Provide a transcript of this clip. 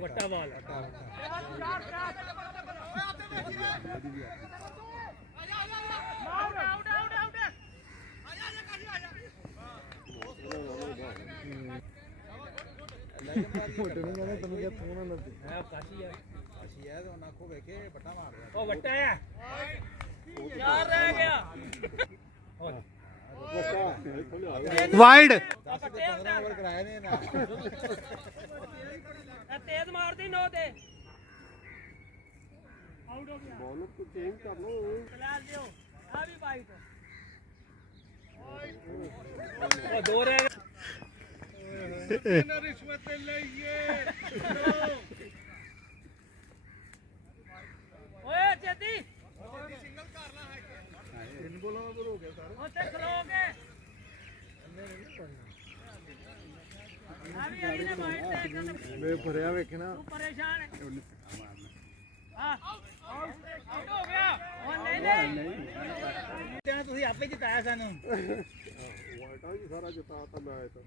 ਵੱਟਾ ਬਾਲ ਮੋਟੇ ਨੂੰ ਕਹਿੰਦਾ ਤੈਨੂੰ ਕਿਹਾ ਤੂੰ ਨਾ ਲੱਗੇ ਹੈ ਕਾਸ਼ੀ ਹੈ ਤੇ ਉਹਨਾਂ ਕੋ ਵੇਖੇ ਵੱਟਾ ਮਾਰ ਰਿਹਾ ਉਹ ਵੱਟਾ ਆ ਯਾਰ ਰਹਿ ਗਿਆ ਵਾਈਡ ਓਵਰ ਕਰਾਇਆ ਨੇ ਨਾ ਤੇਜ਼ ਮਾਰਦੀ ਨੋ ਤੇ ਆਊਟ ਹੋ ਗਿਆ ਬਾਲ ਨੂੰ ਚੇਂਜ ਕਰ ਲੋ ਖਿਲਾਲ ਦਿਓ ਆ ਵੀ ਬਾਈਟ ਉਹ ਦੋ ਰਹਿ ਇਹਨਾਂ ਰਿਸ਼ਵਤ ਲਈਏ ਓਏ ਜੱਦੀ ਸਿੰਗਲ ਕਰ ਲਾ ਹੈ ਤਿੰਨ ਬੋਲਾਂ ਦਾ ਹੋ ਗਿਆ ਸਰ ਉੱਥੇ ਖਲੋਗੇ ਆ ਵੀ ਆਈ ਨੇ ਬਾਈਟ ਤੇ ਮੈਂ ਭਰਿਆ ਵੇਖਣਾ ਤੂੰ ਪਰੇਸ਼ਾਨ ਹੈ ਆਊਟ ਹੋ ਗਿਆ ਉਹ ਨਹੀਂ ਤੁਸੀਂ ਆਪੇ ਜਿਤਾਇਆ ਸਾਨੂੰ ਵਾਟਾ ਜੀ ਸਾਰਾ ਜਿਤਾਤਾ ਮੈਂ ਤਾਂ